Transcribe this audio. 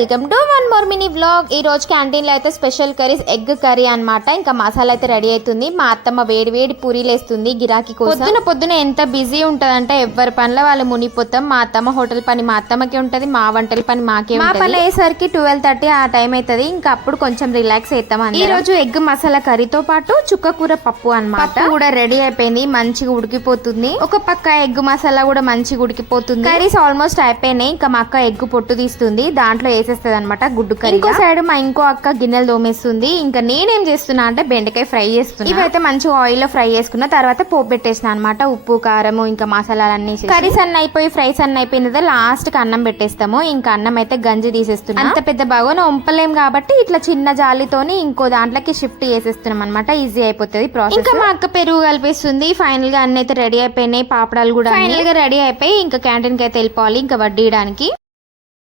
Welcome to one more mini vlog. ఈ రోజు క్యాంటీన్లో అయితే స్పెషల్ కర్రీస్ ఎగ్ కర్రీ అన్నమాట. ఇంకా మసాలా అయితే రెడీ అవుతుంది. మా అత్తమ్మ వేడి వేడి పూరీలు వేస్తుంది గిరాకీ కోసం. పొద్దున పొద్దున ఎంత బిజీ ఉంటదంటే ఎవరి పనిలో వాళ్ళు మునిపోతాం మా అత్తమ్మ హోటల్ పని మా అత్తమ్మకి ఉంటది మా వంటల పని మాకే మా పని అయ్యేసరికి ట్వెల్వ్ థర్టీ ఆ టైం అవుతుంది ఇంకా అప్పుడు కొంచెం రిలాక్స్ అవుతాం ఈ రోజు ఎగ్ మసాలా కర్రీతో పాటు చుక్క కూర పప్పు అన్నమాట. కూడా రెడీ అయిపోయింది. మంచిగా ఉడికిపోతుంది. ఒక పక్క ఎగ్ మసాలా కూడా మంచిగా ఉడికిపోతుంది. కర్రీస్ ఆల్మోస్ట్ అయిపోయినాయి. ఇంకా మా అక్క ఎగ్ పొట్టు తీస్తుంది. దాంట్లో వేసేస్తుంది అనమాట గుడ్డు కర్రీ ఇంకో సైడ్ మా ఇంకో అక్క గిన్నెలు తోమేస్తుంది. ఇంకా నేనేం చేస్తున్నా అంటే బెండకాయ ఫ్రై చేస్తున్నా. ఇవైతే మంచిగా ఆయిల్లో ఫ్రై చేసుకున్న తర్వాత పోపు పెట్టేసిన అనమాట ఉప్పు కారం ఇంకా మసాలాలు అన్ని కర్రీస్ అన్ని అయిపోయి ఫ్రైస్ అన్ని తర్వాత లాస్ట్కి అన్నం పెట్టేస్తాము. ఇంకా అన్నం అయితే గంజి తీసేస్తున్నాం. అంత పెద్ద బాగా వంపలేం కాబట్టి ఇట్లా చిన్న జాలితోని ఇంకో దాంట్లోకి షిఫ్ట్ చేసేస్తున్నాం అనమాట ఈజీ అయిపోతుంది ప్రాసెస్ ఇంకా మా అక్క పెరుగు కలిపిస్తుంది. ఫైనల్గా అన్ని అయితే రెడీ అయిపోయినాయి. పాపడాలు కూడా ఫైనల్గా రెడీ అయిపోయి ఇంకా క్యాంటీన్కి అయితే వెళ్ళిపోవాలి. ఇంకా వడ్డీయడానికి.